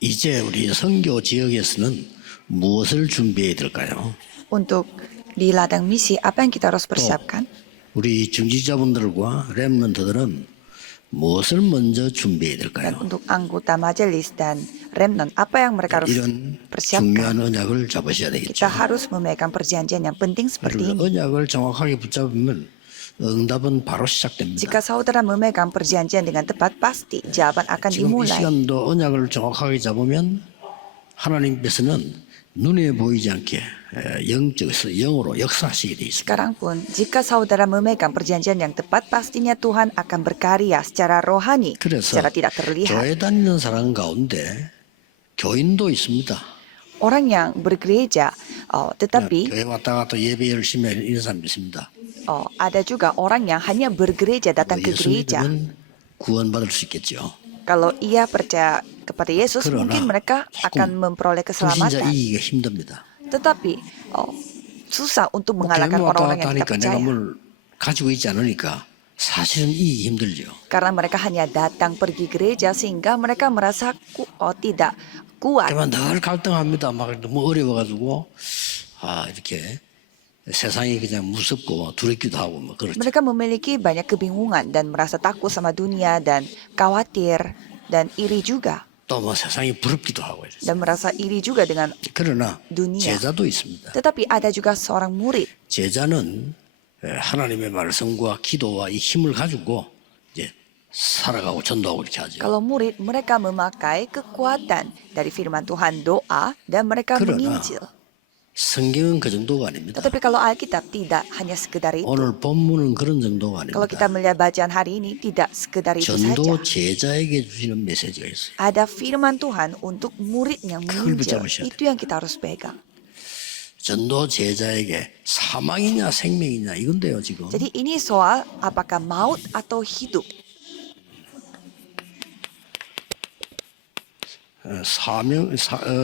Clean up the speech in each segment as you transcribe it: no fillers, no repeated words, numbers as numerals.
이제 우리 선교 지역에서는 무엇을 준비해야 될까요? Untuk di ladang misi, apa yang kita harus 또 persiapkan? 우리 중직자분들과 렘넌트들은 무엇을 먼저 준비해야 Dan 될까요? untuk anggota majelis dan remnant, apa yang mereka harus 이런 persiapkan? 중요한 언약을 잡으셔야 되겠죠. Kita harus memegang perjanjian yang penting seperti ini. 언약을 정확하게 붙잡으면 응답은 바로 시작됩니다. Jika saudara memegang perjanjian dengan tepat, pasti jawaban akan 지금 이 dimulai. 시간도 언약을 정확하게 잡으면 하나님께서는 눈에 보이지 않게 영적에서 영으로 역사하시게 돼 있습니다. Sekarang pun, jika saudara memegang perjanjian yang tepat, pastinya Tuhan akan berkarya secara rohani, 그래서 secara tidak terlihat. 교회 다니는 사람 가운데 교인도 있습니다. Orang yang bergereja, tetapi 교회 왔다 갔다 예배 열심히 하는 이런 사람 있습니다. ada juga orang yang hanya bergereja, datang ke 예수 gereja. 믿으면 구원받을 수 있겠죠. Kalau ia percaya kepada Yesus, 그러나 mungkin mereka akan memperoleh 불신자 keselamatan. 이기기가 힘듭니다. Tetapi susah untuk mengalahkan 교회 왔다 orang-orang 갔다 yang tidak 하니까 내가 percaya. 뭘 가지고 있지 않으니까 사실은 이기기 힘들죠. Karena mereka hanya datang pergi gereja sehingga mereka merasa tidak kuat. 그러면 늘 갈등합니다. 막 너무 어려워가지고 이렇게 세상이 그냥 무섭고 두렵기도 하고 뭐 그렇죠. Mereka memiliki banyak kebingungan dan merasa takut sama dunia dan khawatir dan iri juga. 또 뭐 세상이 부럽기도 하고 이렇죠. Dan merasa iri juga dengan 그러나 dunia. 제자도 있습니다. Tetapi ada juga seorang murid. 제자는 하나님의 말씀과 기도와 이 힘을 가지고 이제 살아가고 전도하고 이렇게 하죠. Kalau murid, mereka memakai kekuatan dari firman Tuhan, doa, dan mereka 그러나 menginjil. 성경은 그 정도가 아닙니다. Tetapi kalau Alkitab tidak hanya sekedar itu. 오늘 본문은 그런 정도가 Kalau kita 아닙니다. melihat bacaan hari ini, tidak sekedar itu saja. 전도 제자에게 주시는 메시지가 있어요. Ada firman Tuhan untuk murid yang 그걸 menginjil. 붙잡으셔야 Itu yang kita harus pegang. 전도 제자에게 사망이냐 생명이냐 이건데요 지금. Jadi ini soal apakah maut atau hidup.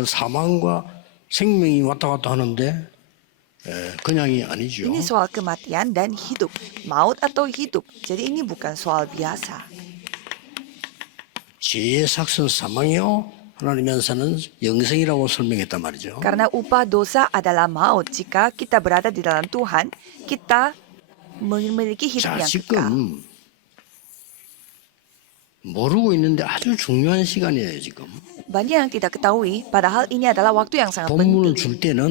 사망과 생명이 왔다 갔다 하는데 그냥이 아니죠. Ini soal kematian dan hidup. Maut atau hidup. Jadi ini bukan soal biasa. 죄의 삭은 사망이요 하나님 안에서는 영생이라고 설명했단 말이죠. Karena upah dosa adalah maut. Jika kita berada di dalam Tuhan, kita memiliki hidup 자 yang kekal. 지금 모르고 있는데 아주 중요한 시간이에요 지금. Banyak yang tidak ketahui, padahal ini adalah waktu yang sangat 본문을 penting. 줄 때는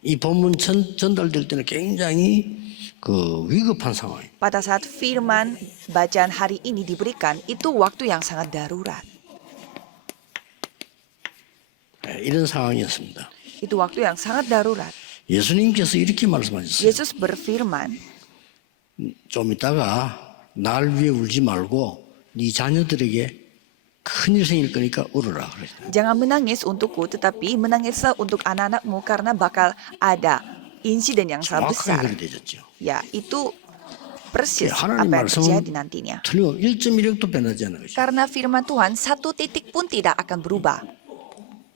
이 본문 전달될 때는 굉장히 그 위급한 상황이에요. Pada saat firman bacaan hari ini diberikan, itu waktu yang sangat darurat. 이런 상황이었습니다. Itu waktu yang sangat darurat. 예수님께서 이렇게 말씀하셨어요. Yesus berfirman, 좀 이따가 날 위해 울지 말고 네 자녀들에게 큰일 생길 거니까 울어라. 그러죠. jangan menangis untukku, tetapi menangislah untuk anak-anakmu karena bakal ada insiden yang sangat besar. 정확하게 그렇게 되졌죠. Ya, itu persis 하나님 apa yang terjadi 말씀은 nantinya. 틀림 1.1획도 변하지 않는 거죠. Karena firman Tuhan satu titik pun tidak akan berubah.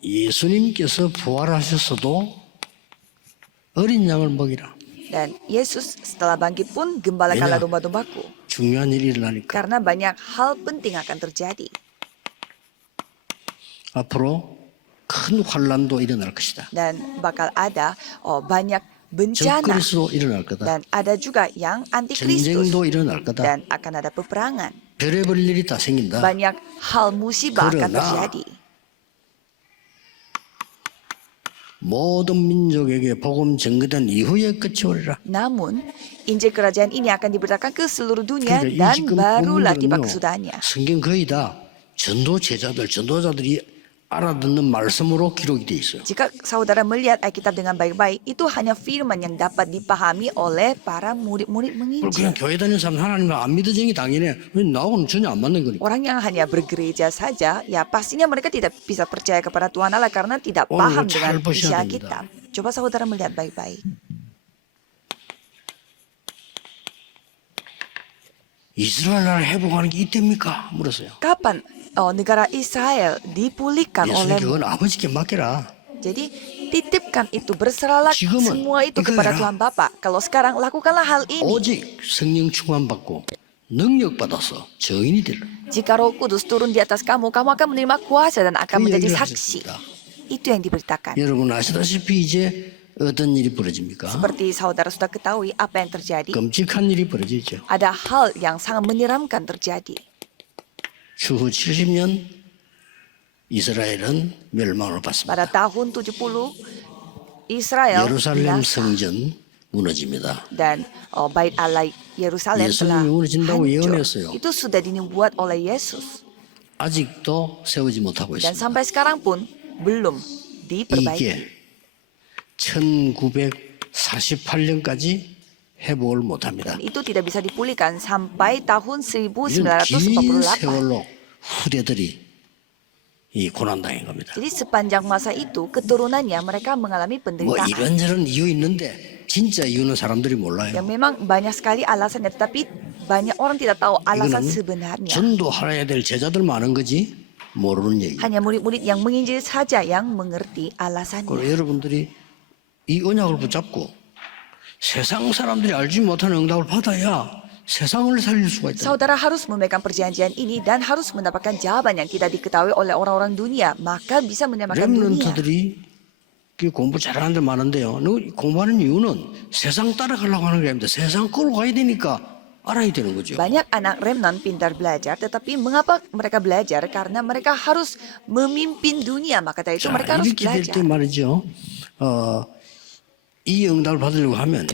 예수님께서 부활하셨어도 어린 양을 먹이라. Dan Yesus setelah bangkit pun gembalakanlah 왜냐? domba-dombaku. 중요한 일이 일어나니까 Karena banyak hal penting akan terjadi. 앞으로 큰 환란도 일어날 것이다. Dan bakal ada banyak bencana. 적그리스도 일어날 거다. Dan ada juga yang antikristus. 전쟁도 일어날 거다. Dan akan ada peperangan. 별의별 일이 다 생긴다. Banyak hal musibah akan 그러나 terjadi. 모든 민족에게 복음 전개된 이후에 끝이 오리라. Namun, Injil kerajaan ini akan diberitakan ke seluruh dunia 그러니까 이 dan 지금 barulah tiba 본문은요, kesudahannya. 성경 거의 다 전도자들이 알아듣는 말씀으로 기록이 돼 있어요. Jika saudara melihat Alkitab dengan baik-baik, itu hanya firman yang dapat dipahami oleh para murid-murid 그냥 menginjil. 교회 다니는 사람 하나님을 안 믿어지는 게 당연해. 왜 나하고는 전혀 안 맞는 거니까. Orang yang hanya bergereja saja, ya pastinya mereka tidak bisa percaya kepada Tuhan Allah karena tidak 오늘 paham 잘 dengan isi 보셔야 Alkitab. 됩니다. Coba saudara melihat baik-baik. 이스라엘 나라 회복하는 게 이때입니까? 물었어요. Kapan negara Israel dipulihkan oleh 예수님 그건 아버지께 맡겨라. Jadi titipkan itu, berserahlah 지금은 semua itu 이거 kepada 해라. Tuhan Bapa. Kalau sekarang lakukanlah hal ini. 오직 성령 충만 받고 능력받아서 증인이 되라. Jika Roh Kudus turun di atas kamu, kamu akan menerima kuasa dan akan 그 menjadi 얘기를 saksi. 하셨습니다. Itu yang diberitakan. 여러분 아시다시피 이제 어떤 일이 벌어집니까? Seperti saudara sudah ketahui apa yang terjadi. 끔찍한 일이 벌어지죠. Ada hal yang sangat menyeramkan terjadi. 추후 70년 이스라엘은 멸망을 받습니다. Pada tahun 70, Israel 예루살렘 binasa 성전 무너집니다. dan bait Allah Yerusalem telah 예수님이 무너진다고 hancur. 예언했어요. Itu sudah dinubuat oleh Yesus. 아직도 세우지 못하고 Dan 있습니다. sampai sekarang pun belum diperbaiki. 이게 1948년까지 회복을 못합니다. Itu tidak bisa dipulihkan sampai tahun 이런 긴 1948. 세월로 후대들이 이 고난당한 겁니다. Jadi sepanjang masa itu keturunannya mereka mengalami 뭐 penderitaan. 이런저런 이유 있는데 진짜 이유는 사람들이 몰라요. Yang memang banyak sekali alasannya, tetapi banyak orang tidak tahu alasan 이거는 sebenarnya. 전도하여야 될 제자들 많은 거지 모르는 얘기. Hanya murid-murid yang menginjil saja yang mengerti alasannya. 그리고 여러분들이 이 언약을 붙잡고 세상 사람들이 알지 못하는 응답을 받아야 세상을 살릴 수가 있다. Saudara harus memegang perjanjian ini dan harus mendapatkan jawaban yang tidak diketahui oleh orang-orang dunia, maka bisa menyelamatkan dunia. 렘넌트들이 공부 잘하는 데 많은데요. 공부하는 이유는 세상 따라가려고 하는 게 아닙니다. 세상 끌고 가야 되니까 알아야 되는 거죠. Banyak anak remnant pintar belajar, tetapi mengapa mereka belajar? Karena mereka harus memimpin dunia, maka dari itu 자, mereka harus 이렇게 될 때 belajar. 말이죠. 이 응답을 받으려고 하면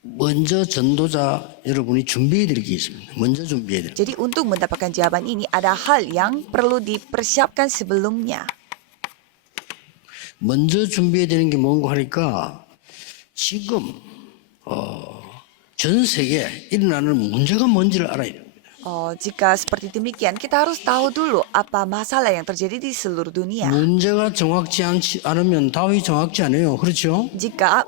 먼저 전도자 여러분이 준비해야 될 게 있습니다. 먼저 준비해야 될 게. Jadi untuk mendapatkan jawaban ini ada hal yang perlu dipersiapkan sebelumnya. 먼저 준비해야 되는 게 뭔가 하니까 지금 전 세계에 일어나는 문제가 뭔지를 알아야 됩니다. Jika seperti demikian, kita harus tahu dulu apa masalah yang terjadi di seluruh dunia. 문제가 정확지 않으면 답이 정확지 않아요. 그렇죠? Jika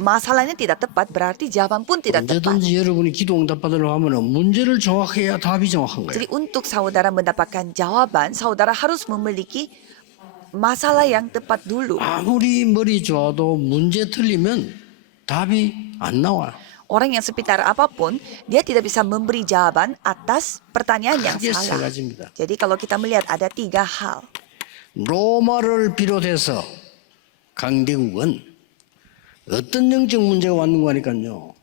masalahnya tidak tepat, berarti jawaban pun tidak tepat. 언제든지 여러분이 기도 응답 받으려고 하면 문제를 정확해야 답이 정확한 거예요. Jadi untuk saudara mendapatkan jawaban, saudara harus memiliki masalah yang tepat dulu. 아무리 머리 좋아도 문제 틀리면 답이 안 나와요. Orang yang sepintar apapun, dia tidak bisa memberi jawaban atas pertanyaan yang 크게 세 salah. 가지입니다. Jadi kalau kita melihat ada 3 hal. 로마를 비롯해서 강대국은 어떤 영적 문제가 왔는가 하니까요.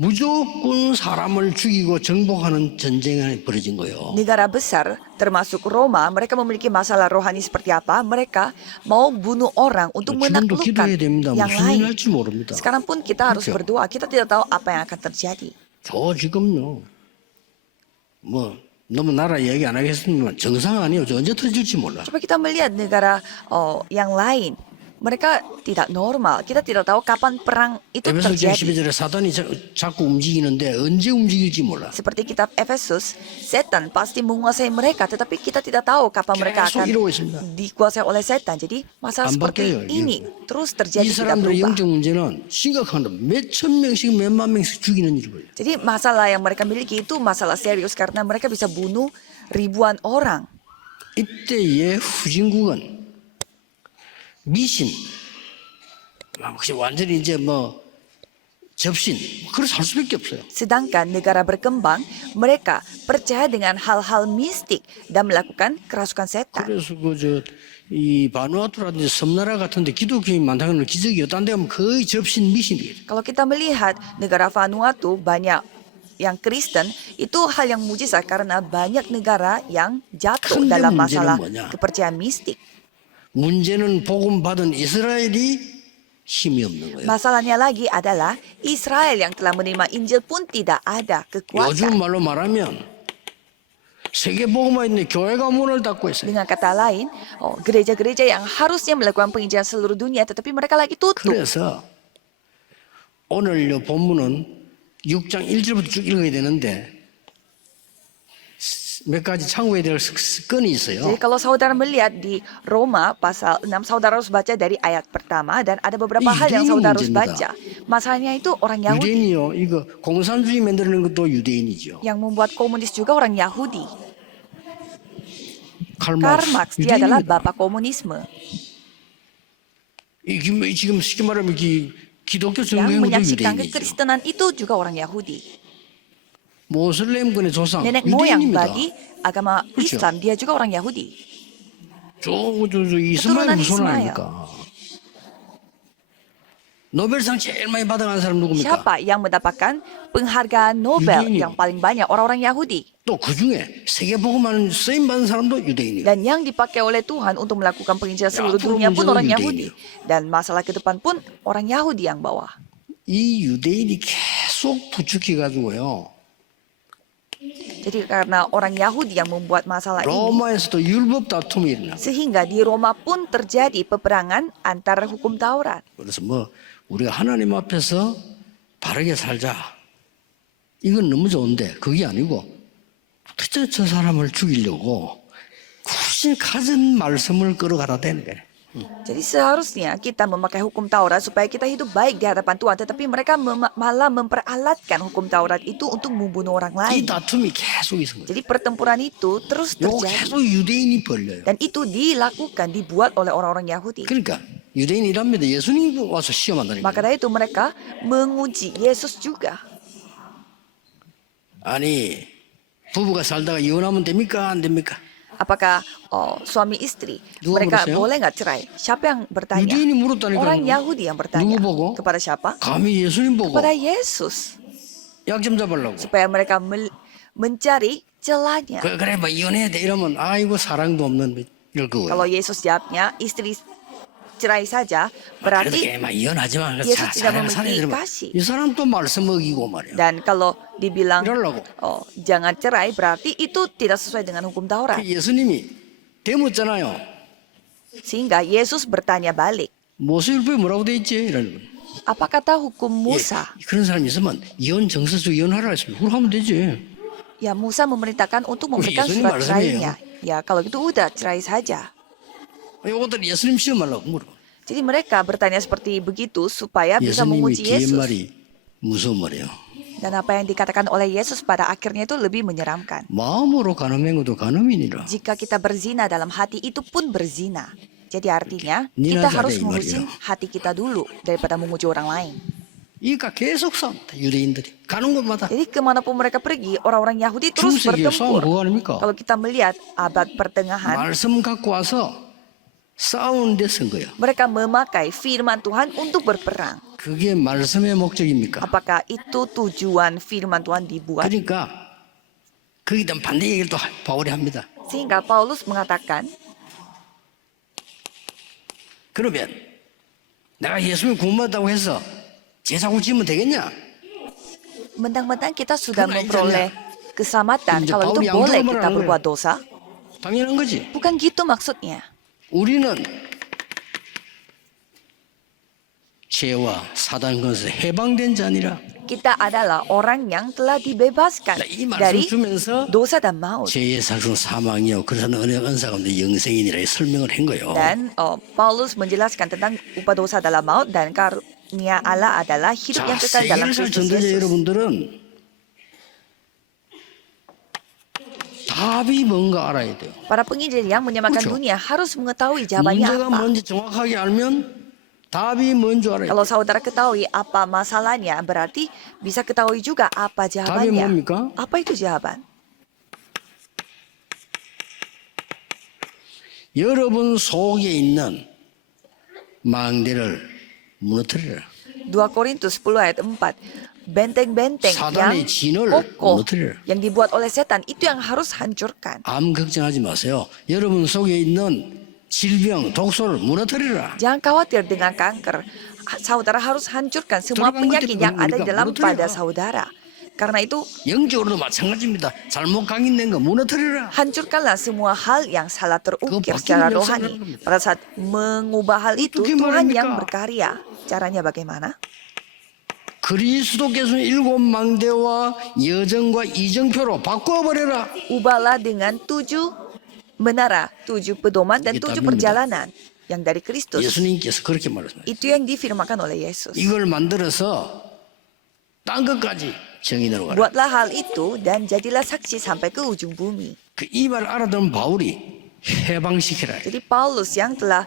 무조건 사람을 죽이고 정복하는 전쟁이 벌어진 거예요. Negara besar, termasuk Roma, mereka memiliki masalah rohani seperti apa? Mereka mau bunuh orang untuk 지금도 menaklukkan 기도해야 됩니다. yang 무슨 일 lain. 할지 모릅니다. Sekarang pun kita harus 그렇죠? berdoa. Kita tidak tahu apa yang akan terjadi. 저 지금요. 뭐 너무 나라 얘기 안 하겠습니다만 정상 아니에요. 저 언제 터질지 몰라. Coba kita melihat negara yang lain. Mereka tidak normal. Kita tidak tahu kapan perang itu 에베소서 terjadi. 12절에 사단이 자꾸 움직이는데 언제 움직일지 몰라. Seperti kitab Efesus, setan pasti menguasai mereka, tetapi kita tidak tahu kapan mereka 계속 akan 이러고 있습니다. dikuasai oleh setan. Jadi masalah 안 seperti 바뀌어요, ini terus terjadi, 이 tidak 사람들의 berubah. 영적 문제는 심각한 몇천 명씩 몇만 명씩 죽이는 일이 벌어요. Jadi masalah yang mereka miliki itu masalah serius karena mereka bisa bunuh ribuan orang. 이때의 후진국은 미신, 혹시 완전히 이제 뭐 접신, 그래서 할 수밖에 없어요. Sedangkan negara berkembang, mereka percaya dengan hal-hal mistik dan melakukan kerasukan setan. 그래서 이 바누아투라든지 섬나라 같은데 기독교인이 많다는 건 기적이에요. 딴 데 가면 거의 접신 미신이에요. Kalau kita melihat negara Vanuatu banyak yang Kristen, itu hal yang mujizat karena banyak negara yang jatuh 근데 dalam 문제는 masalah 뭐냐? kepercayaan mistik. 문제는 복음 받은 이스라엘이 힘이 없는 거예요. Masalahnya lagi adalah Israel yang telah menerima Injil pun tidak ada 요즘 kekuatan. 말로 말하면 세계 복음화 있는 교회가 문을 닫고 있어요. Dengan kata lain, gereja-gereja yang harusnya melakukan penginjilan seluruh dunia, tetapi mereka lagi tutup. 그래서 오늘 요 본문은 6장 1절부터 쭉 읽어야 되는데 몇 가지 참고해야 될 건이 있어요. Jadi kalau saudara melihat di Roma pasal 6, saudara harus baca dari ayat pertama dan ada beberapa 이 hal yang 유대인이 saudara harus 문제입니다. baca. Masalahnya itu orang Yahudi. 유대인이요. 이거 공산주의 만드는 것도 유대인이죠. Yang membuat komunis juga orang Yahudi. Karl Karl Marx, dia adalah 유대인입니다. bapak komunisme. 지금 쉽게 말하면 기독교 Yang 정교회도 menyaksikan 유대인이죠. kekristenan itu juga orang Yahudi. 모슬렘권의 조상 Nenek moyang 유대인입니다. bagi agama 그렇죠. Islam, dia juga orang Yahudi. 저 이스마엘 keturunan 후손 Ismail. 아닙니까? 노벨상 제일 많이 받아간 사람 누굽니까? Siapa yang mendapatkan penghargaan Nobel Yudaini. yang paling banyak? Orang-orang Yahudi. 또 그 중에 세계복음만 쓰임 받은 사람도 유대인이에요. Dan yang dipakai oleh Tuhan untuk melakukan penginjilan seluruh 앞으로 dunia pun 문제는 orang 유대인이에요. Yahudi. Dan masalah ke depan pun orang Yahudi yang bawa. 이 유대인이 계속 부추겨 가지고요. Jadi karena orang Yahudi yang membuat masalah ini, 로마에서도 율법 다툼이 일어나. sehingga di Roma pun terjadi peperangan antara hukum Taurat. 그래서 우리가 하나님 앞에서 바르게 살자. 이건 너무 좋은데 그게 아니고 도대체 저 사람을 죽이려고 굳이 가진 말씀을 끌어가다 되는 거예요. Jadi seharusnya kita memakai hukum Taurat supaya kita hidup baik di hadapan Tuhan. Tetapi mereka malah memperalatkan hukum Taurat itu untuk membunuh orang 이 lain. 다툼이 계속 있은 거예요. Jadi pertempuran itu terus 요 terjadi. 계속 유대인이 벌려요. Dan itu dilakukan, dibuat oleh orang-orang Yahudi. 그러니까 유대인이랍니다. 예수님 와서 시험한다니까. Maka dari itu mereka menguji Yesus juga. 아니 부부가 살다가 이혼하면 됩니까? 안 됩니까? Apakah suami istri Dua mereka menurut saya. boleh nggak cerai? Siapa yang bertanya? 유대인이 물었다니까요. Orang Yahudi yang bertanya. 누구 보고? Kepada siapa? 감히 예수님 보고 Kepada Yesus. 약점 잡으려고. Supaya mereka mencari celahnya. 그래 뭐 이혼해야 돼 이러면 아이고 사랑도 없는 이럴 거고요. Kalau Yesus jawabnya istri cerai saja, 그래도 berarti 걔 이혼하지 마. Yesus tidak memiliki 이러면 kasih. 이 사람 또 말씀 어기고 말이야. Dan kalau dibilang 이러려고. jangan cerai, berarti itu tidak sesuai dengan hukum Taurat. 그 예수님이 대묻잖아요. Sehingga Yesus bertanya balik, 모세율법에 뭐라고 돼 있지? 이러는. apa kata hukum Musa? 그런 사람이 있으면 이혼 정서적 이혼하라 했으면 그걸 하면 되지. Ya Musa memerintahkan untuk memberikan Yesus ini surat 말씀이에요. cerainya. Ya kalau gitu udah cerai saja. 이것들 예수님 시험하려고 물어. Jadi mereka bertanya seperti begitu supaya bisa 예수님이 menguji 긴 Yesus. 말이 무서운 말이에요. Dan apa yang dikatakan oleh Yesus pada akhirnya itu lebih menyeramkan. 마음으로 가늠한 것도 가늠이니라. Jika kita berzina dalam hati itu pun berzina. Jadi artinya Nina kita jadi harus Maria. menguji hati kita dulu daripada menguji orang lain. 이가 계속 싸웁니다. 유대인들이 가는 곳마다. Jadi kemanapun mereka pergi, orang-orang Yahudi terus 중세기에 싸움 bertempur. 그거 아닙니까? Kalau kita melihat abad pertengahan, 말씀 갖고 와서 싸우는 데 쓴 거예요. mereka memakai firman Tuhan untuk berperang. 그게 말씀의 목적입니까? Apakah itu tujuan firman Tuhan dibuat? 그러니까 거기에 대한 반대 얘기를 또 바울이 합니다. Sehingga Paulus mengatakan, 그러면 내가 예수님 구원받았다고 해서 제사고 지면 되겠냐? mentang-mentang kita sudah Karena memperoleh keselamatan, Pinjam kalau Paul itu yang boleh dulu kita orang berbuat dosa? 당연한 거지. Bukan gitu maksudnya. 우리는 죄와 사단 권세 해방된 자니라. Kita adalah orang yang telah dibebaskan 나 이 말씀 dari 주면서 dosa dan maut. 죄의 사건 사망이요. 그래서 은혜 은사 가운데 영생이니라 설명을 한 거예요. Dan Paulus menjelaskan tentang upah dosa dalam maut dan karunia Allah adalah hidup 자, yang kekal dalam 세계를 살 Kristus 전도자 Yesus. 여러분들은 답이 뭔가 알아야 돼요. Para penginjil yang menyamakan 그렇죠. dunia harus mengetahui jawabannya 문제가 apa. 뭔지 정확하게 알면 답이 뭔지 알아야 돼요. Kalau saudara ketahui apa masalahnya, berarti bisa ketahui juga apa 답이 jawabannya. 뭡니까? Apa itu jawaban? 여러분 속에 있는 망대를 무너뜨리라. 2 Korintus 10 ayat 4. Benteng-benteng 사단의 yang 진을 kokoh 무너뜨리라. yang dibuat oleh setan itu yang harus hancurkan. 암 걱정하지 마세요. 여러분 속에 있는 질병, 독소를 무너뜨리라. Jangan khawatir dengan kanker. Saudara harus hancurkan semua Terus kamu penyakit yang ada di dalam mulut pada teriak. saudara. Karena itu, 영적으로도 마찬가지입니다. 잘못 강인된 거 무너뜨리라. hancurkanlah semua hal yang salah terukir Kau secara pakai rohani. biasa. Pada saat mengubah hal itu, Itu Tuhan gimana, yang Mika? berkarya. Caranya bagaimana? 그리스도께서는 일곱 망대와 여정과 이정표로 바꿔버려라. Ubahlah dengan 7 menara, 7 pedoman dan 7 Kitabnya perjalanan yang dari Kristus. 예수님께서 그렇게 말씀하셨어요. Itu yang difirmankan oleh Yesus. 이걸 만들어서 딴 것까지 정의하러 가라. Buatlah hal itu dan jadilah saksi sampai ke ujung bumi. 그 이 말 알아듣는 바울이 해방시키라. Jadi Paulus yang telah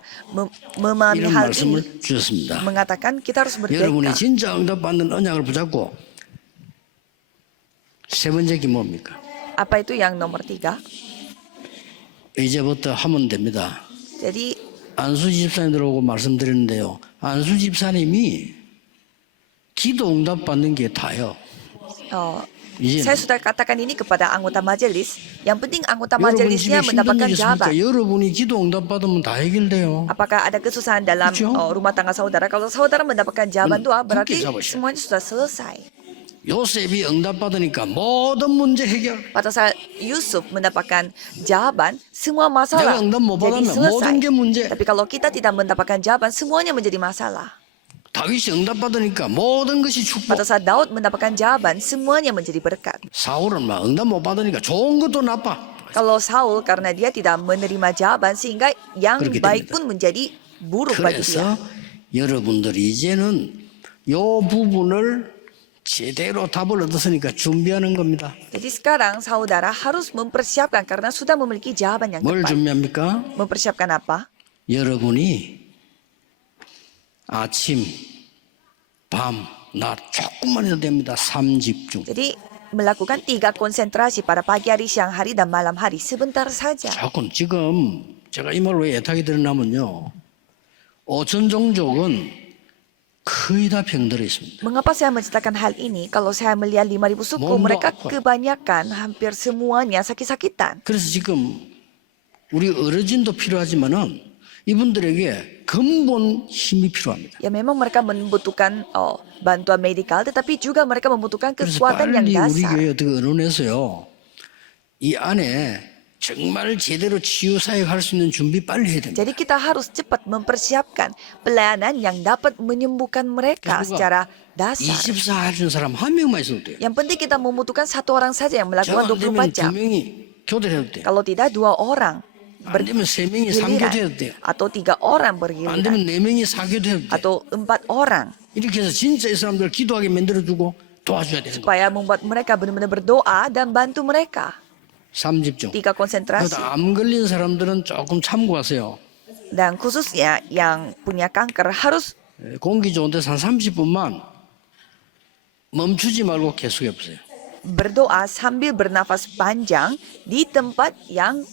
memahami 이런 hal ini 말씀을 주셨습니다. mengatakan kita harus 여러분이 merdeka. 진짜 응답받는 언약을 붙잡고 세 번째 게 뭡니까? Apa itu yang nomor 3? 이제부터 하면 됩니다. Jadi 안수 집사님 들어오고 말씀드렸는데요. 안수 집사님이 기도 응답 받는 게 다요. oh, 이제 saya sudah katakan ini kepada anggota majelis. Yang penting anggota 여러분 집에 majelisnya 힘든 mendapatkan 일 있습니까? jawaban. 여러분이 기도 응답 받으면 다 해결돼요. Apakah ada kesusahan dalam Kecil. rumah tangga saudara? Kalau saudara mendapatkan jawaban doa, berarti kecil 잡으셔. semuanya sudah selesai. 요셉이 응답 받으니까 모든 문제 해결. Pada saat Yusuf mendapatkan jawaban, semua 내가 masalah 응답 못 jadi 받으면 selesai. 모든 게 문제. Tapi kalau kita tidak mendapatkan jawaban, semuanya menjadi masalah. 다윗이 응답 받으니까 모든 것이 축복. Pada saat Daud mendapatkan jawaban, semuanya menjadi berkat. 사울은 막 응답 못 받으니까 좋은 것도 나빠. Kalau Saul karena dia tidak menerima jawaban sehingga yang 그렇게 baik 됩니다. pun menjadi buruk bagi 그래서 dia. 여러분들이 이제는 요 부분을 제대로 답을 얻었으니까 준비하는 겁니다. Jadi sekarang saudara harus mempersiapkan karena sudah memiliki jawaban yang 뭘 tepat. 준비합니까? Mempersiapkan apa? 여러분이 아침, 밤, 낮 조금만 해도 됩니다. 3집중. Jadi melakukan 3 konsentrasi pada pagi hari, siang hari, dan malam hari sebentar saja. 조금 지금 제가 이 말로 왜 애타게 드렸냐면요. 오천 종족은 거의 다 병들어 있습니다. Mengapa saya menceritakan hal ini? Kalau saya melihat 5.000 suku, Mombo mereka apa? kebanyakan, hampir semuanya sakit-sakitan. 그래서 지금 우리 어르신도 필요하지만은 이분들에게 근본 힘이 필요합니다. Ya memang mereka membutuhkan bantuan medikal, tetapi juga mereka membutuhkan 그래서 kekuatan yang 빨리 우리 dasar. 교회 어떻게 의논해서요. 이 안에 정말 제대로 치유 사역 할 수 있는 준비 빨리 해야 됩니다. Jadi kita harus cepat mempersiapkan pelayanan yang dapat menyembuhkan mereka 그래서 secara dasar. 24 하는 사람 한 명만 있어도 돼요. Yang penting kita membutuhkan 1 orang saja yang 안 melakukan 되면 24 두 jam. 명이 교대를 해도 돼요. Kalau tidak 2 orang 안 되면 세 명이 3교대 해도 돼요. atau 3 orang 안 bergiliran 되면 네 명이 4교대 해도 돼요. atau 4 orang 이렇게 해서 진짜 이 사람들 기도하게 만들어주고 도와줘야 되는 거예요. supaya membuat mereka benar-benar berdoa dan bantu mereka. 3집중. 3 konsentrasi. 암 걸린 사람들은 조금 참고하세요. Dan khususnya yang punya kanker harus 공기 좋은 데서 한 30분만 멈추지 말고 계속 해보세요. berdoa sambil bernafas panjang di tempat yang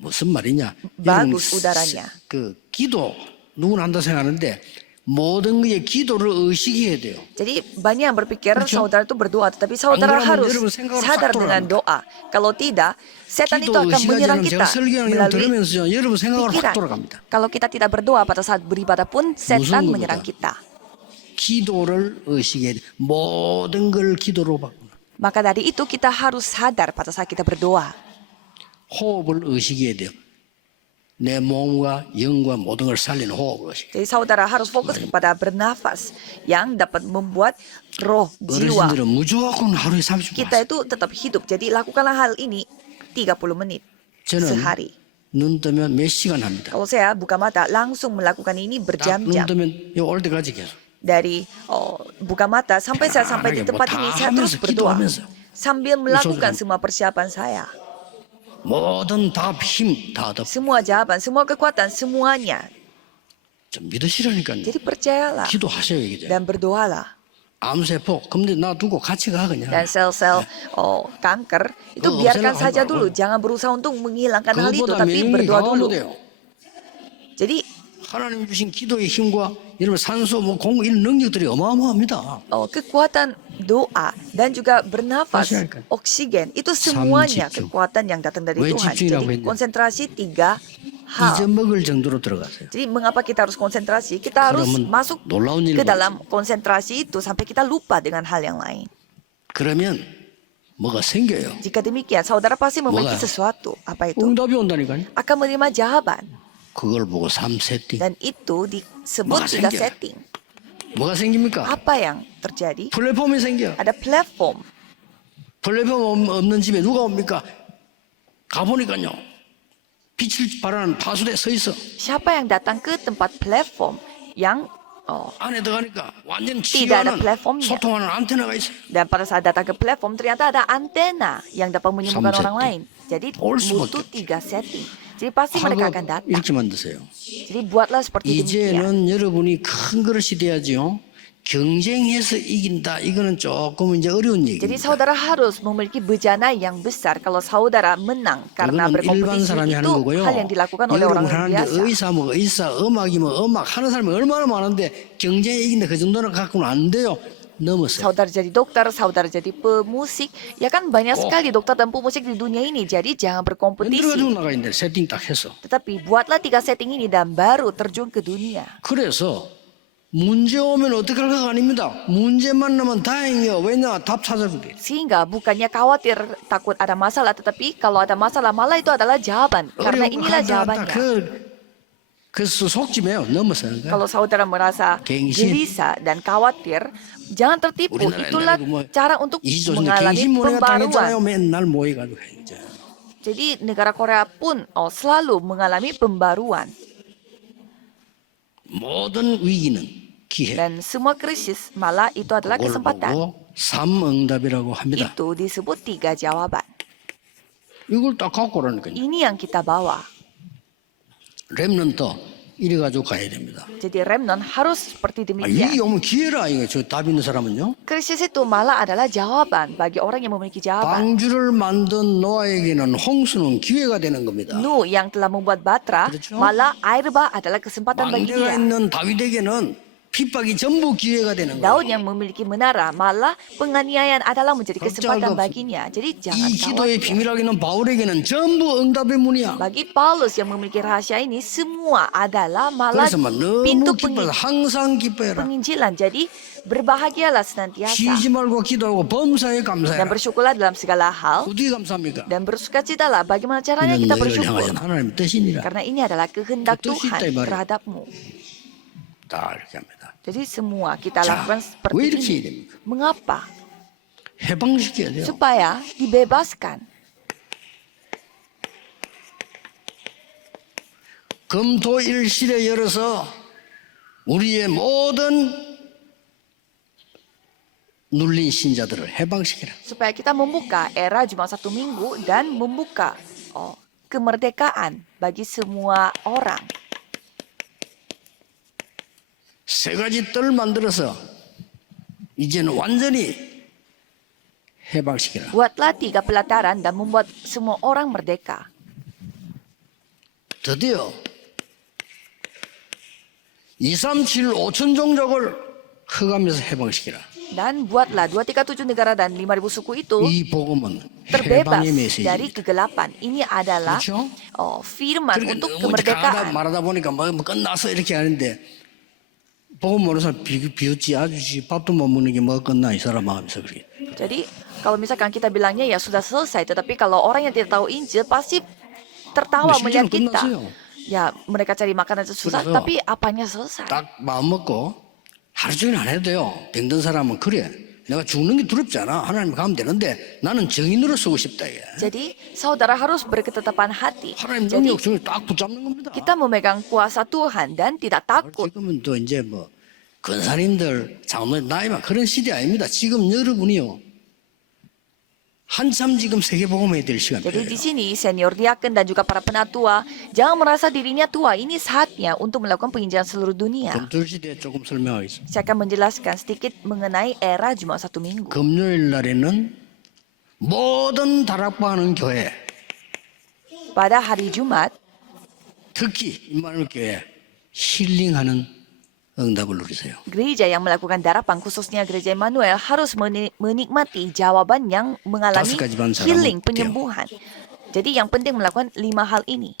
무슨 말이냐? bagus 여러분, udaranya. 그 기도 누구나 한다 생각하는데 모든 것에 기도를 의식해야 돼요. Jadi banyak yang berpikir 그렇죠? saudara itu berdoa, tetapi saudara 그러면 harus 여러분 생각으로 sadar 싹 dengan 돌아갑니다. doa. Kalau tidak, setan itu 기도 akan menyerang 의식하지 않으면 kita 제가 설교하는 걸 melalui 들으면서요. 여러분 생각으로 확 pikiran. 돌아갑니다. Kalau kita tidak berdoa pada saat beribadah pun, setan 무슨 menyerang 겁니까? kita. 기도를 의식해야 돼. 모든 걸 기도로 바꾸는. Maka dari itu kita harus sadar pada saat kita berdoa. 호흡을 의식해야 돼요. 내 몸과 영과 모든 걸 살리는 호흡을 의식. Jadi saudara harus fokus kepada bernafas yang dapat membuat roh, jiwa 어르신들은 무조건 하루에 30분 kita itu tetap hidup. Jadi lakukanlah hal ini 30 menit 저는 sehari. 눈 뜨면 몇 시간 합니다. Kalau saya buka mata langsung melakukan ini 딱 눈 berjam-jam. 뜨면 올 때까지 계속. Dari buka mata sampai saya sampai di tempat ini, saya terus berdoa sambil melakukan semua persiapan saya. 모든 답, 힘 다 얻어. Semua jawaban, semua kekuatan, semuanya. 좀 믿으시라니까요. Jadi percayalah 기도하셔요 이제. dan berdoalah. 암세포 근데 놔두고 같이 가 그냥. Dan sel-sel kanker itu Oh, biarkan saya saja apa? dulu. Jangan berusaha untuk menghilangkan hal itu, 그것보다 tapi 명령이 berdoa 강하면 dulu. 돼요. Jadi 하나님 주신 기도의 힘과 여러분 산소 뭐 공부 이런 능력들이 어마어마합니다. kekuatan doa dan juga bernafas, Masyarakat. oksigen, itu semuanya 집중. kekuatan yang datang dari 왜 Tuhan. 집중이라고 Jadi 했냐? konsentrasi 3 hal. 잊어먹을 정도로 들어가세요. Jadi mengapa kita harus konsentrasi? Kita harus 그러면 masuk 놀라운 일이 ke dalam konsentrasi itu sampai kita lupa dengan hal yang lain. 그러면 뭐가 생겨요. Jika demikian, saudara pasti memiliki 뭐가요? sesuatu. Apa itu? 응답이 온다니까요. Akan menerima jawaban. 그걸 보고 3 세팅. Dan itu disebut 뭐가 3 생겨요? setting. 뭐가 생깁니까? Apa yang terjadi? 플랫폼이 생겨. Ada platform. 플랫폼 없는 집에 누가 옵니까? 가보니까요. 빛을 발하는 파수대 서 있어. Siapa yang datang ke tempat platform yang 안에 들어가니까 완전 Tidak ada 치유하는 플랫폼nya. 소통하는 안테나가 있어. dan pada saat datang ke platform ternyata ada antena yang dapat menyembuhkan Some orang lain. Jadi All butuh seperti 3 setting. Jadi pasti mereka akan 하고 datang. 이렇게 만드세요. Jadi buatlah seperti demikian. 이제는 여러분이 큰 그릇이 돼야지요. 경쟁해서 이긴다. 이거는 조금 이제 어려운 Jadi 얘기입니다. saudara harus memiliki bejana yang besar kalau saudara menang karena 그거는 일반 berkompetisi 사람이 하는 itu 거고요. hal yang dilakukan oleh orang 여러분 yang 하는데 biasa. 의사 뭐 의사, 음악이 뭐 음악 하는 사람이 얼마나 많은데 경쟁에 이긴다 그 정도는 갖고는 안 돼요. 넘었어요. Saudara jadi dokter, saudara jadi pemusik, ya kan banyak sekali dokter dan pemusik di dunia ini. Jadi jangan 만들어가지고 berkompetisi. 나가 있는데 세팅 딱 해서. Tetapi buatlah 3 setting ini dan baru terjun ke dunia. 그래서 문제 오면 어떻게 할 거 아닙니다. 문제만 나면 다행이요. 왜냐 답 찾아주게. Sehingga bukannya khawatir takut ada masalah, tetapi kalau ada masalah malah itu adalah jawaban. Karena 어려운 거 inilah 갖다 jawabannya. 그 속지매요. 넘어서는 거야. Kalau saudara merasa Gengsi. gelisah dan khawatir, jangan tertipu. 우리나라 Itulah 옛날에 뭐 cara untuk 이조선에 mengalami 갱신모래가 당했잖아요. pembaruan. 맨날 모여가지고 이제. Jadi negara Korea pun selalu mengalami pembaruan. 모든 위기는 기회. Dan semua krisis malah itu adalah 그걸 kesempatan. 보고 삼응답이라고 합니다. Itu disebut 3 jawaban. 이걸 딱 갖고 오라니까요. Ini yang kita bawa. 렘넌트 이래가지고 가야 됩니다. Jadi remnant harus seperti 아, demikian. 이게 오면 기회라 이거 저 답 있는 사람은요. Krisis itu malah adalah jawaban bagi orang yang memiliki jawaban. 방주를 만든 노아에게는 홍수는 기회가 되는 겁니다. Nuh yang telah membuat batra, 그렇죠? malah air bah adalah kesempatan bagi 망대가 dia. 있는 다윗에게는 핍박이 전부 기회가 되는 Daud 거예요. yang memiliki menara, malah penganiayaan adalah menjadi 걱정할 거 kesempatan 없어. baginya. Jadi jangan 이 기도의 khawatir. 비밀하게 있는 바울에게는 전부 응답의 문이야. Bagi Paulus yang memiliki rahasia ini, semua adalah malah 그래서 막 pintu 너무 기뻐서 항상 기뻐해라. penginjilan. Jadi berbahagialah senantiasa 쉬지 말고 기도하고 범사에 dan 감사해라. bersyukurlah dalam segala hal 어떻게 감사합니까? dan bersukacitalah. Bagaimana caranya 이는 kita 너희를 bersyukur? 향하신 하나님의 뜻이니라. Karena ini adalah kehendak Betul sih, Tuhan Tay Mari. terhadapmu. 다 이렇게 합니다. Jadi semua kita 자, lakukan 왜 seperti 이렇게 해야 ini. 됩니까? Mengapa? 해방시켜야 돼요. Supaya dibebaskan. 금토일실에 열어서 우리의 모든 눌린 신자들을 해방시키라. Supaya kita membuka era Jumat Satu Minggu dan membuka kemerdekaan bagi semua orang. 세 가지 뜰 만들어서 이제는 완전히 해방시키라. Buatlah 3 pelataran dan membuat semua orang merdeka. 드디어 237 5천 종족을 흑암에서 해방시키라. Dan buatlah 237 negara dan 5.000 suku itu 이 복음은 terbebas 해방의 dari 메시지. kegelapan. Ini adalah 그렇죠? firman 그러니까 untuk 너무 이제 강하다 kemerdekaan. 말하다 보니까 뭐 끝났어 이렇게 하는데 복음 모르는 사람 비웃지 아주지 밥도 못 먹는 게 뭐 끝나 이 사람 마음에서 그렇게. Jadi kalau misalkan kita bilangnya ya sudah selesai, tetapi kalau orang yang tidak tahu Injil pasti tertawa Nah, melihat 실제로 kita. 끝났어요. Ya mereka cari makanan itu susah, 그래서 tapi apanya selesai. 딱 마음 먹고 하루 종일 안 해도 돼요. 병든 사람은 그래. 내가 죽는 게 두렵지 않아. 하나님 가면 되는데 나는 정인으로 쓰고 싶다. 이게. Jadi saudara harus berketetapan hati. 하나님 Jadi 능력 중에 딱 붙잡는 겁니다. kita memegang kuasa Tuhan dan tidak takut. 지금은 또 이제 뭐 근사님들 장로 나이만 그런 시대 아닙니다. 지금 여러분이요. 한참 지금 세계복음해야 될 Jadi 시간이에요. di sini senior diaken dan juga para penatua jangan merasa dirinya tua. Ini saatnya untuk melakukan penginjilan seluruh dunia. 금토일 시대에 조금 설명하겠습니다. Saya akan menjelaskan sedikit mengenai era Jumat Satu Minggu. 금요일 날에는 모든 다락방하는 교회, Pada hari Jumat, 특히 임마누엘 교회 힐링하는 응답을 누리세요. gereja yang melakukan darapan khususnya gereja Emmanuel harus menikmati jawaban yang mengalami 5 가지만 잘하면 healing, 돼요. penyembuhan. Jadi yang penting melakukan 5 hal ini.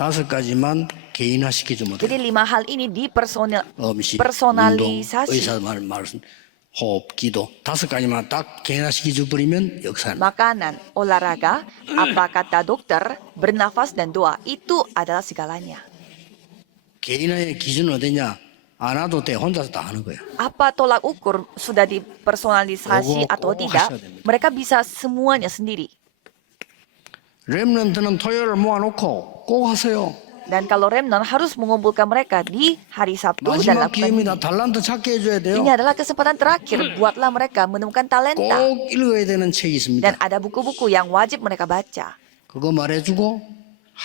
5 가지만 개인화 시켜주면 Jadi 돼요. 5 hal ini 음식, 운동, personalisasi. 의사 말씀, 호흡, 기도 5 가지만 딱 개인화 시켜줘버리면 역사는 Makanan, olahraga, apa kata dokter, bernafas dan doa. Itu adalah segalanya. 개인화의 기준은 어디냐? 안 와도 돼. 혼자서 다 하는 거야. Apa tolak ukur sudah dipersonalisasi atau tidak, 하셔야 됩니다. mereka bisa semuanya sendiri. 렘넌트는 토요일을 모아놓고 꼭 하세요. Dan kalau remnant harus mengumpulkan mereka di hari Sabtu dan 마지막 lakukan 기회입니다. ini. 달란트 찾게 해줘야 돼요. Ini adalah kesempatan terakhir. Buatlah mereka menemukan talenta. 꼭 읽어야 되는 책이 있습니다. Dan ada buku-buku yang wajib mereka baca. 그거 말해주고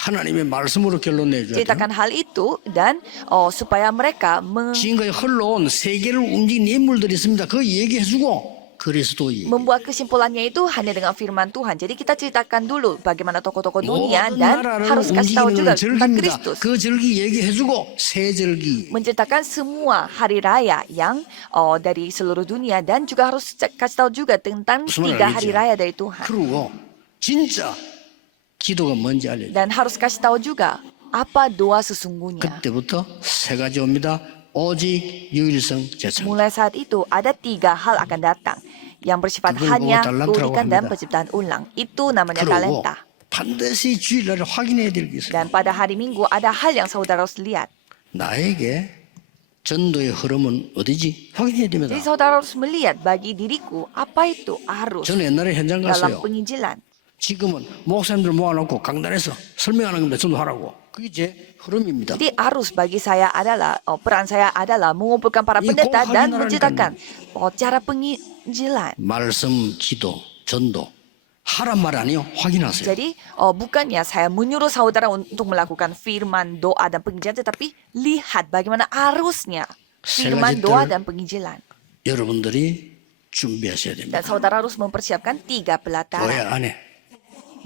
하나님의 말씀으로 결론 내줘야 돼요. ceritakan hal itu dan supaya mereka 지금까지 흘러온 세계를 움직인 인물들이 있습니다. 그 얘기해주고 그리스도의 membuat kesimpulannya itu hanya dengan firman Tuhan. Jadi kita ceritakan dulu bagaimana tokoh-tokoh dunia 모든 dan 나라를 harus kasih tahu 움직이는 juga 건 tentang 절기입니다. Kristus. 그 절기 얘기해주고 새 절기 Menceritakan semua hari raya yang dari seluruh dunia dan juga harus kasih tahu juga tentang 무슨 3 말 hari 알겠죠? raya dari Tuhan. 그리고 진짜 기도가 뭔지 알려줘. Dan harus kasih tahu juga apa doa sesungguhnya. 그때부터 세 가지 옵니다. 오직 유일성 제천. Mulai saat itu ada 3 hal akan datang yang bersifat 그걸 hanya 보고 달란트라고 keunikan dan 합니다. penciptaan ulang. Itu namanya 그리고 talenta. 반드시 주일날에 확인해야 될 게 있어요. Dan pada hari Minggu ada hal yang saudara harus lihat. 나에게 전도의 흐름은 어디지? 확인해야 됩니다. Jadi saudara harus melihat bagi diriku apa itu arus 저는 옛날에 현장 dalam 갔어요. penginjilan. 지금은 목사님들 모아놓고 강단에서 설명하는 겁니다. 전도하라고. 그게 제 흐름입니다. Jadi arus bagi saya adalah peran saya adalah mengumpulkan para Ini pendeta kok dan hal menceritakan cara penginjilan. 말씀, 기도, 전도 하란 말 아니요. 확인하세요. Jadi bukannya saya menyuruh saudara untuk melakukan firman, doa dan penginjilan, tetapi lihat bagaimana arusnya firman, doa dan penginjilan. 여러분들이 준비하셔야 됩니다. Dan saudara harus mempersiapkan 3 pelataran 교회 안에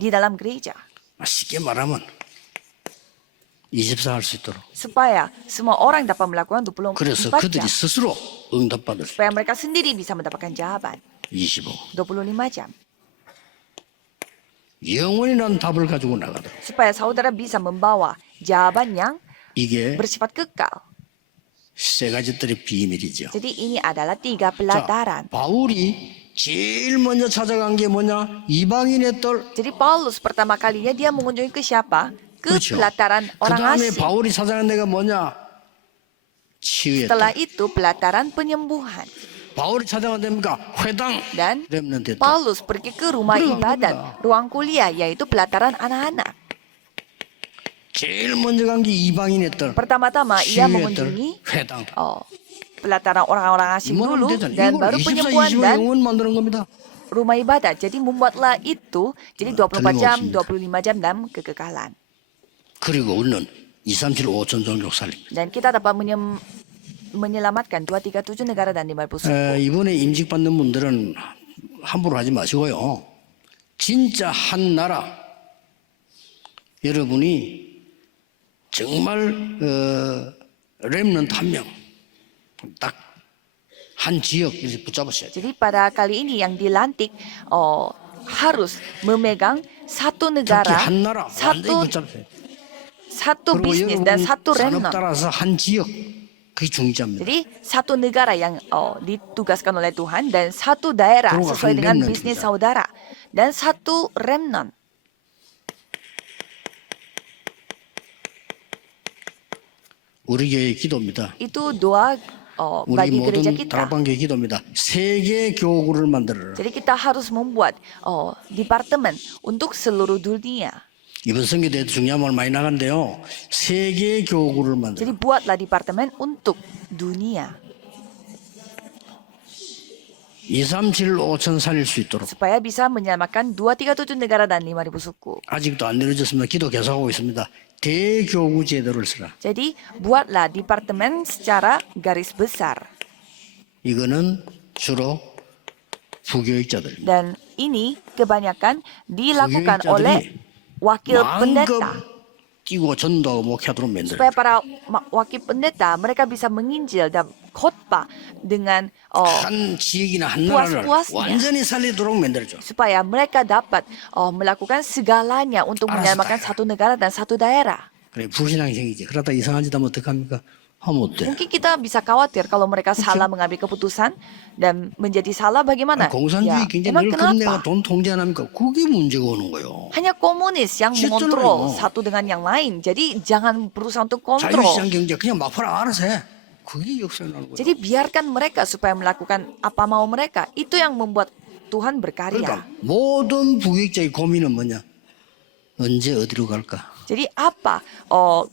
di dalam gereja 쉽게 말하면 24 할 수 있도록. supaya semua orang dapat melakukan 그래서 24 그들이 jam. 스스로 응답받을 수 Supaya mereka sendiri bisa mendapatkan jawaban 25. 25 jam. 영원이라는 답을 가지고 나가도록. Supaya saudara bisa membawa jawaban yang 이게 bersifat kekal. 세 가지들의 비밀이죠. Jadi ini adalah 3 자, pelataran. 바울이 제일 먼저 찾아간 게 뭐냐? 이방인의 뜰. Jadi Paulus pertama kalinya dia mengunjungi ke siapa? Ke 그렇죠. pelataran 그 orang 다음에 asing. 바울이 찾아간 데가 뭐냐? 치유의 Setelah 뜰. itu pelataran penyembuhan. 바울이 찾아간 데입니까? 회당. Dan 렘넌트 뜰. Paulus pergi ke rumah Betul, ibadat, betul. ruang kuliah, yaitu pelataran anak-anak. 제일 먼저 간 게 이방인의 뜰. Pertama-tama ia 치유의 뜰. mengunjungi 회당. pelataran orang-orang asing 이만하면 dulu 되잖아요. dan 이걸 baru 24, penyembuhan 25 dan 영원 만드는 겁니다. rumah ibadat. Jadi membuatlah itu jadi 24 jam, 틀림없습니다. 25 jam dan kekekalan. 그리고 우리는 237 5천 종족 살립니다. Dan kita dapat menyelamatkan 237 negara dan 50 suku. 이번에 임직받는 분들은 함부로 하지 마시고요. 진짜 한 나라 여러분이 정말 렘넌트 한 명 딱 한 지역 이렇게 붙잡으셔야 돼요. Jadi pada kali ini yang dilantik harus memegang satu 특히 negara, 한 나라 완전히 satu 붙잡으세요. satu 그리고 bisnis 여러분 dan satu 산업 remnant. 따라서 한 지역 그게 중요합니다. Jadi satu negara yang ditugaskan oleh Tuhan dan satu daerah Terus sesuai akan dengan remnant bisnis juga. saudara dan satu remnant. 우리 교회의 기도입니다. Itu doa 우리 bagi gereja 모든 kita. 다락방교회 기도입니다. 세계 교구를 만들어라. Jadi kita harus membuat departemen untuk seluruh dunia. 이번 선교 때 중요한 말 많이 나간대요. 세계 교구를 만들어. Jadi buatlah departemen untuk dunia 237 5천 살릴 수 있도록. supaya bisa menyelamatkan 237 negara dan 5.000 suku. 아직도 안 내려졌습니다. 기도 계속하고 있습니다. 대교구 제도를 쓰라. Jadi buatlah departemen secara garis besar. 이거는 주로 부교육자들. Dan ini kebanyakan dilakukan 부교육자들이 oleh wakil 마음껏 pendeta. 뛰고 전도하고 목회하도록 만들어. Supaya para wakil pendeta mereka bisa menginjil dan khotbah dengan 한 지역이나 한 나라를 puas-puasnya. 완전히 살리도록 만들어줘. supaya mereka dapat melakukan segalanya untuk 알았어. menyelamatkan satu negara dan satu daerah. 그래 불신앙이 생기지. 그러다 이상한 짓 하면 어떡합니까? 하면 어때? Mungkin kita bisa khawatir kalau mereka salah mengambil keputusan dan menjadi salah bagaimana? 공산주의 경제 emang 늘 그런 데가 kenapa? 돈 통제 안 합니까? 그게 문제가 오는 거예요. Hanya komunis yang Situ mengontrol loh. satu dengan yang lain. Jadi jangan berusaha untuk kontrol. 자유시장 경제 그냥 막파라 알아서 해. 그게 역사라는 거예요. Jadi biarkan mereka supaya melakukan apa mau mereka. Itu yang membuat Tuhan berkarya. 그러니까 모든 부교육자의 고민은 뭐냐? 언제 어디로 갈까? Jadi apa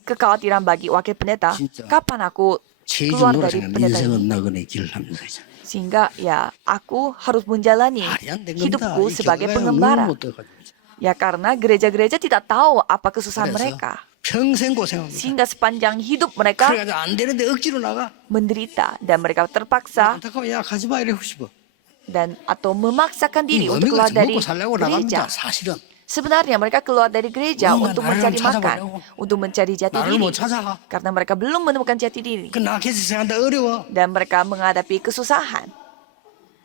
kekhawatiran bagi wakil pendeta? 진짜. Kapan aku 제주 keluar dari 노래생각 pendeta 인생은 ini? 나그네 길 하면서 이제. Sehingga ya aku harus menjalani 말이 안 된 겁니다. hidupku 이 sebagai 교회가 pengembara. 너무 못돼가지고. Ya karena gereja-gereja tidak tahu apa kesusahan 그래서 mereka. 평생 고생합니다. Sehingga sepanjang hidup mereka 그래가지고 안 되는데 억지로 나가. menderita dan mereka terpaksa 안타까워, 야 가지 마 이러고 싶어. dan atau memaksakan 이 diri untuk keluar 어미같이 dari 먹고 살려고 gereja. 나갑니다. 사실은 Sebenarnya mereka keluar dari gereja 뭔가 untuk 나를 mencari makan, 찾아보려고. untuk mencari jati 나를 diri. 못 찾아. Karena mereka belum menemukan jati diri 그 나같이 생각한다 어려워. dan mereka menghadapi kesusahan.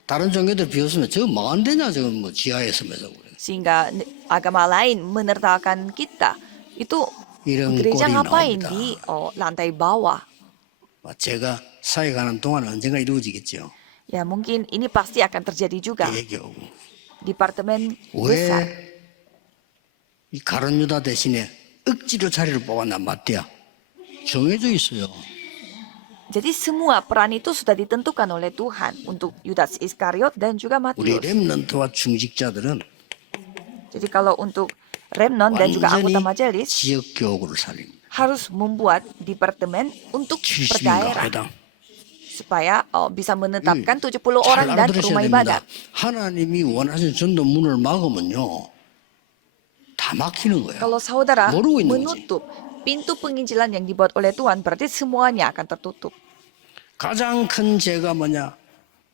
다른 종교들 비웃으면 저거 뭐 안 되냐 저거 뭐 지하에 서면서 그래. Sehingga agama lain menertawakan kita. Itu 이런 gereja 꼴이 ngapain 나옵니다. di lantai bawah? 제가 사회 가는 동안 언젠가 이루어지겠죠. Ya mungkin ini pasti akan terjadi juga. 얘기하고 Departemen besar. 왜 이 가룟 유다 대신에 억지로 자리를 뽑았나 맞대야 정해져 있어요. Jadi semua peran itu sudah ditentukan oleh Tuhan untuk Yudas Iskariot dan juga 우리 Matius. 렘넌트와 중직자들은 Jadi kalau untuk Remnon dan juga 완전히 anggota majelis 지역 교구를 살립니다. harus membuat departemen untuk 70인가 berdaerah 회당. supaya bisa menetapkan 70 잘 orang dan 알아들으셔야 rumah 됩니다. ibadat. 하나님이 원하시는 전도 문을 막으면요 다 막히는 거예요. Kalau saudara 모르고 있는 거지. menutup pintu penginjilan yang dibuat oleh Tuhan, berarti semuanya akan tertutup. 가장 큰 죄가 뭐냐?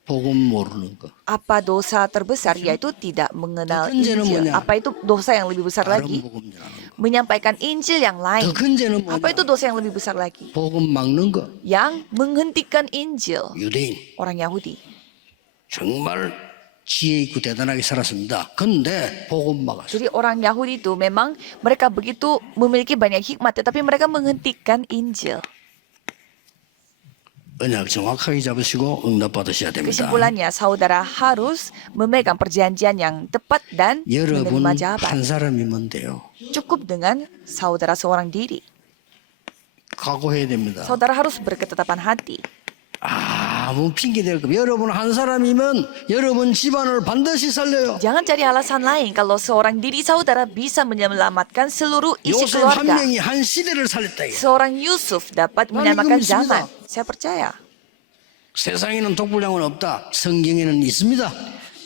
복음 모르는 거. Apa dosa terbesar yaitu tidak mengenal 더 큰 죄는 Injil. 뭐냐? Apa itu dosa yang lebih besar 다른 lagi? 복음 전하는 거. Menyampaikan Injil yang lain. 더 큰 죄는 Apa itu 뭐냐? dosa yang lebih besar lagi? 복음 막는 거. Yang menghentikan Injil. 유대인 Orang Yahudi. 정말 지혜 있고 대단하게 살았습니다. 근데 복음 막았어요. Jadi orang Yahudi itu memang mereka begitu memiliki banyak hikmat, tetapi mereka menghentikan Injil. 언약 정확하게 잡으시고 응답 받으셔야 됩니다. Kesimpulannya, saudara harus memegang perjanjian yang tepat dan 여러분 menerima jawaban. 한 사람이면 돼요. Cukup dengan saudara seorang diri. 각오해야 됩니다. Saudara harus berketetapan hati. 아무 핑계 댈 거. 여러분 한 사람이면 여러분 집안을 반드시 살려요. Jangan cari alasan lain kalau seorang diri saudara bisa menyelamatkan seluruh isi 요셉 한 keluarga. 명이 한 시대를 살렸다 이게. Seorang Yusuf dapat 나는 menyelamatkan 이거 믿습니다. zaman. Saya percaya. 세상에는 독불량은 없다. 성경에는 있습니다.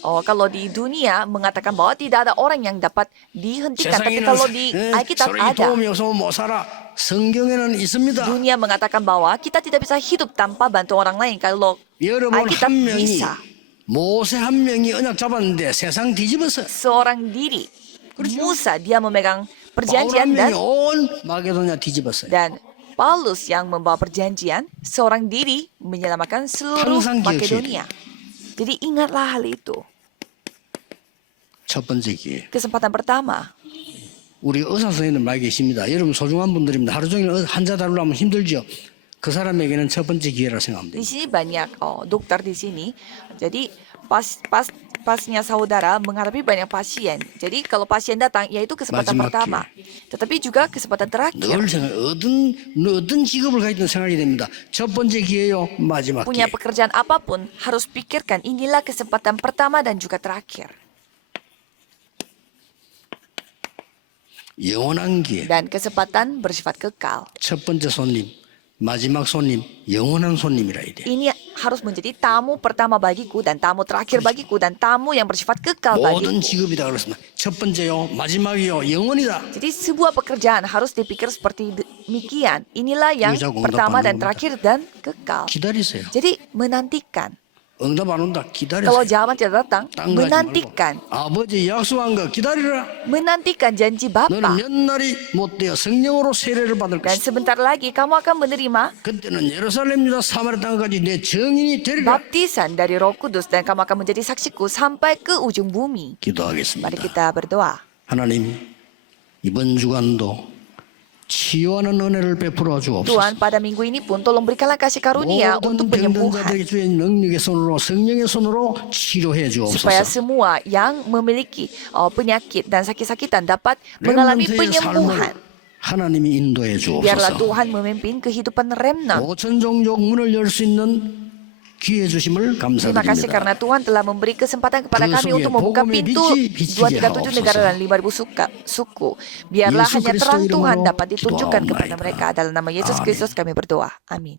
Kalau di dunia mengatakan bahwa tidak ada orang yang dapat dihentikan, tapi kalau di Alkitab 서로 ada. 도움이 없으면 못 살아. 성경에는 있습니다. Dunia mengatakan bahwa kita tidak bisa hidup tanpa bantu orang lain. Kalau 여러분 Alkitab 한 명이 bisa. 모세 한 명이 언약 잡았는데 세상 뒤집었어. Seorang diri, Musa dia memegang 바울 perjanjian 한 명이 온 마게도냐 뒤집었어요. dan Paulus yang membawa perjanjian, seorang diri menyelamatkan seluruh 항상 기억해야 Makedonia. Jadi ingatlah hal itu. 첫 번째 기회. Kesempatan pertama, 우리 의사 선생님들 많이 계십니다. 여러분 소중한 분들입니다. 하루 종일 환자 다루려 하면 힘들죠. 그 사람에게는 첫 번째 기회라 생각합니다. di sini banyak dokter di sini. Jadi pasnya saudara menghadapi banyak pasien. Jadi kalau pasien datang, yaitu kesempatan 마지막 pertama. Tetapi juga kesempatan terakhir. 늘 생각, 어떤 직업을 가지든 생각이 됩니다. 첫 번째 기회요, 마지막 Punya 기회. pekerjaan apapun, harus pikirkan inilah kesempatan pertama dan juga terakhir. 영원한 기회. Dan kesempatan bersifat kekal. 첫 번째 손님, 마지막 손님, 영원한 손님이라 해야 돼. Ini harus menjadi tamu pertama bagiku dan tamu terakhir bagiku dan tamu yang bersifat kekal 모든 bagiku. 직업이다 그렇습니다. 첫 번째요, 마지막이요, 영원이다. Jadi sebuah pekerjaan harus dipikir seperti demikian. Inilah yang Iya, jago pertama ungkapan dan dulu. terakhir dan kekal. 기다리세요. Jadi menantikan. 응답 안 온다, Kalau 기다리세요. jawaban tidak datang, 딴 거 하지 말고. menantikan. 아버지 약속한 거 기다리라. Menantikan janji 너는 Bapa. 몇 날이 못 되어 성령으로 세례를 받을 Dan 것이다. sebentar lagi kamu akan menerima 그때는 예루살렘 유다 사마리아 땅까지 내 증인이 되리라. baptisan dari Roh Kudus dan kamu akan menjadi saksiku sampai ke ujung bumi. Mari 기도하겠습니다. kita berdoa. 하나님, 이번 주간도 치유하는 은혜를 베풀어 주옵소서. Tuhan, pada minggu ini pun tolong berikanlah kasih karunia untuk 모든 병든 penyembuhan. 자들에게 주의 능력의 손으로 성령의 손으로 치료해 Supaya 주옵소서. semua yang memiliki penyakit dan sakit-sakitan dapat mengalami 렘넌트의 penyembuhan. 삶을 하나님이 인도해 Biarlah 주옵소서. Tuhan memimpin kehidupan remnant. 5천 종족 문을 열 수 있는 기회 주심을 Terima kasih 감사드립니다. karena Tuhan telah memberi kesempatan kepada 그 kami 속에 untuk membuka 복음의 pintu 빛이 비치게 237 negara dan 5.000 suku. Biarlah Yesus hanya Kristus terang Tuhan 이름으로 dapat ditunjukkan kepada 기도하옵나이다. mereka. Dalam nama Yesus 아멘. Kristus kami berdoa. Amin.